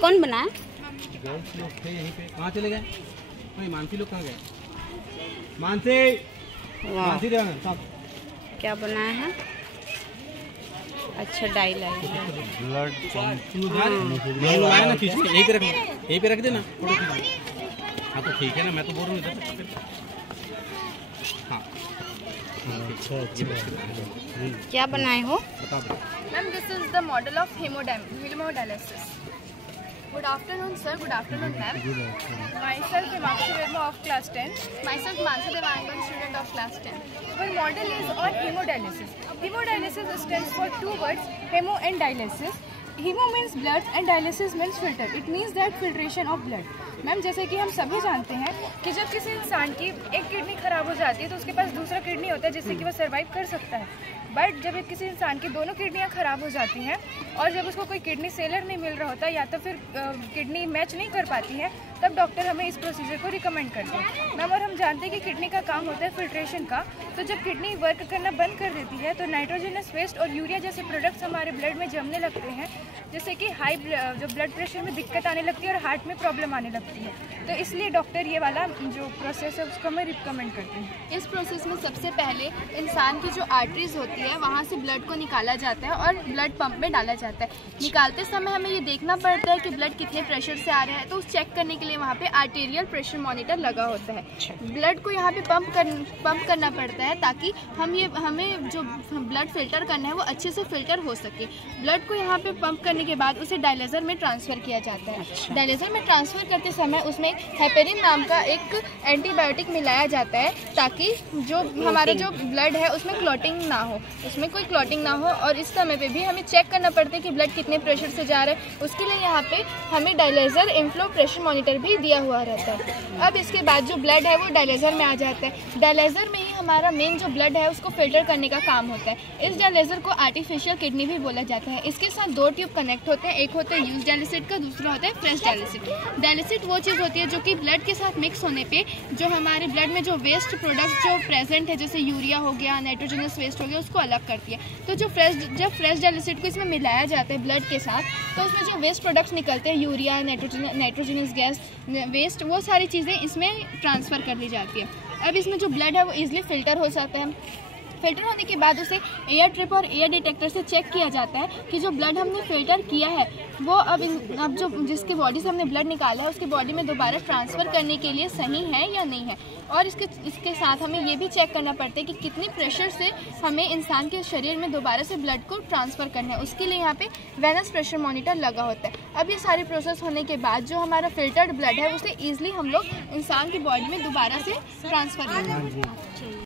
कौन बनाया? गर्ल्स लोग थे यहीं पे, कहाँ चले गए? नहीं, मानसी लोग कहाँ गए? मानसी साहब क्या बनाया है? अच्छा डाई लाई है। ब्लड आया ना, खींच यहीं पे रख देना, फोटो खींच। हाँ तो ठीक है ना, मैं तो बोल रहा हूँ इधर। हाँ अच्छा क्या बनाए हो? Ma'am, this is the model of hemodialysis. Good afternoon, sir. Good afternoon, ma'am. Myself, Himakshi Verma of class 10. Myself, Mansi Devangan, student of class 10. Our model is on hemodialysis. Hemodialysis stands for two words, hemo and dialysis. Hemo means blood and dialysis means filter. It means that filtration of blood. Ma'am जैसे कि हम सभी जानते हैं कि जब किसी इंसान की एक किडनी खराब हो जाती है तो उसके पास दूसरा किडनी होता है जिससे कि वो सर्वाइव कर सकता है। बट जब किसी इंसान की दोनों किडनियां खराब हो जाती हैं और जब उसको कोई किडनी सेलर नहीं मिल रहा होता या तो फिर किडनी मैच नहीं कर पाती है, तब डॉक्टर हमें इस प्रोसीजर को रिकमेंड करते हैं। मैम और हम जानते हैं कि किडनी का काम होता है फिल्ट्रेशन का, तो जब किडनी वर्क करना बंद कर देती है तो नाइट्रोजनस वेस्ट और यूरिया जैसे प्रोडक्ट्स हमारे ब्लड में जमने लगते हैं, जिससे कि जो ब्लड प्रेशर में दिक्कत आने लगती है और हार्ट में प्रॉब्लम आने लगती है। तो इसलिए डॉक्टर ये वाला जो प्रोसेस है उसको हमें रिकमेंड करते हैं। इस प्रोसेस में सबसे पहले इंसान की जो आर्टरीज होती है वहाँ से ब्लड को निकाला जाता है और ब्लड पंप में डाला जाता है। निकालते समय हमें ये देखना पड़ता है कि ब्लड कितने प्रेशर से आ रहा है, तो उस चेक करने के लिए वहाँ पे आर्टेरियल प्रेशर मॉनिटर लगा होता है। ब्लड को यहाँ पे पंप करना पड़ता है ताकि हमें जो ब्लड फिल्टर करना है वो अच्छे से फिल्टर हो सके। ब्लड को यहाँ पे पंप करने के बाद उसे डायलिसिस में ट्रांसफ़र किया जाता है। डायलिसिस में ट्रांसफ़र करते समय उसमें हेपेरिन नाम का एक एंटीबायोटिक मिलाया जाता है ताकि जो हमारा जो ब्लड है उसमें क्लॉटिंग ना हो, उसमें कोई क्लॉटिंग ना हो। और इस समय पे भी हमें चेक करना पड़ता है कि ब्लड कितने प्रेशर से जा रहा है, उसके लिए यहाँ पे हमें डायलिसिस इनफ्लो प्रेशर मॉनिटर भी दिया हुआ रहता है। अब इसके बाद जो ब्लड है वो डायलिसिस में आ जाता है। डायलिसिस में ही हमारा मेन जो ब्लड है उसको फिल्टर करने का काम होता है। इस डायलिसिस को आर्टिफिशियल किडनी भी बोला जाता है। इसके साथ दो ट्यूब कनेक्ट होते हैं, एक होता है यूज डायलिसिस का, दूसरा होता है फ्रेश डायलिसिस। डायलिसिस वो चीज़ होती है जो कि ब्लड के साथ मिक्स होने पे जो हमारे ब्लड में जो वेस्ट प्रोडक्ट्स जो प्रेजेंट है जैसे यूरिया हो गया, नाइट्रोजनस वेस्ट हो गया, उसको अलग करती है। तो जब फ्रेश डायलिसिस को इसमें मिलाया जाता है ब्लड के साथ, तो उसमें जो वेस्ट प्रोडक्ट्स निकलते हैं यूरिया, नाइट्रोजनस गैस वेस्ट, वो सारी चीज़ें इसमें ट्रांसफ़र कर ली जाती है। अब इसमें जो ब्लड है वो ईजिली फिल्टर हो जाता है। फिल्टर होने के बाद उसे एयर ट्रिप और एयर डिटेक्टर से चेक किया जाता है कि जो ब्लड हमने फिल्टर किया है वो अब जो जिसके बॉडी से हमने ब्लड निकाला है उसकी बॉडी में दोबारा ट्रांसफ़र करने के लिए सही है या नहीं है। और इसके साथ हमें ये भी चेक करना पड़ता है कि कितने प्रेशर से हमें इंसान के शरीर में दोबारा से ब्लड को ट्रांसफ़र करना है। उसके लिए यहाँ पे वेनस प्रेशर मॉनिटर लगा होता है। अब ये सारी प्रोसेस होने के बाद जो हमारा फिल्टर्ड ब्लड है उसे ईजिली हम लोग इंसान की बॉडी में दोबारा से ट्रांसफ़र करते हैं।